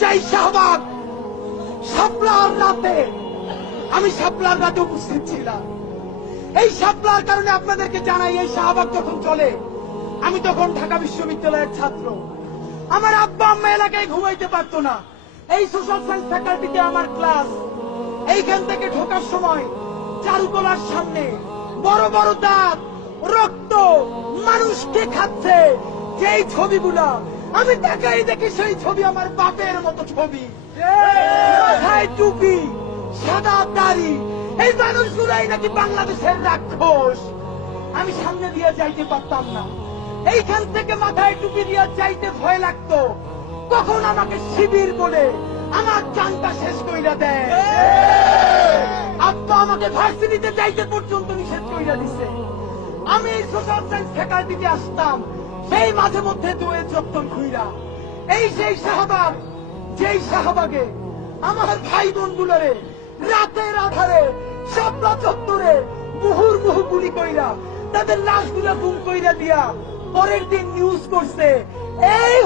যেই শাহবাগ শাপলার রাতে, আমি শাপলার রাতে উপস্থিত ছিলাম। এই শাপলার কারণে আপনাদেরকে জানাই, এই শাহবাগ যখন চলে, আমি তখন ঢাকা বিশ্ববিদ্যালয়ের ছাত্র। আমার আব্বা আম্মা এলাকায় ঘুমাইতে পারতো না। এই সোশ্যাল সায়েন্স ফ্যাকাল্টিতে আমার ক্লাস। এইখান থেকে ঢোকার সময় চারুকলার সামনে বড় বড় দাঁত, রক্ত, মানুষকে খাচ্ছে যেই ছবিগুলা আমি তাকাই দেখি, সেই ছবি আমার বাপের মতো ছবি। মাথায় টুপি, সাদা দাড়ি, এই মানুষগুলাই নাকি বাংলাদেশের রাক্ষস। আমি সামনে দিয়ে যাইতে পারতাম না। এইখান থেকে মাথায় টুপি দিয়ে যাইতে ভয় লাগতো, কখন আমাকে শিবির বলে আমার জানটা শেষ কইরা দেয়। আব্বা আমাকে ভার্সিটিতে যাইতে পর্যন্ত নিষেধ কইরা দিছে। আমি সোশ্যাল সায়েন্স ফ্যাকাল্টিতে আসতাম সেই মাঝে মধ্যে দুয়ে চত্বর ঘুইরা। এই সেই শাহবাগ, যেই শাহবাগে আমার ভাই বোন গুলোরে রাতের আধারে শাপলা চত্বরে মুহুর্মুহু গুলি কইরা তাদের লাশগুলা গুম কইরা দিয়া পরের দিন নিউজ করছে এই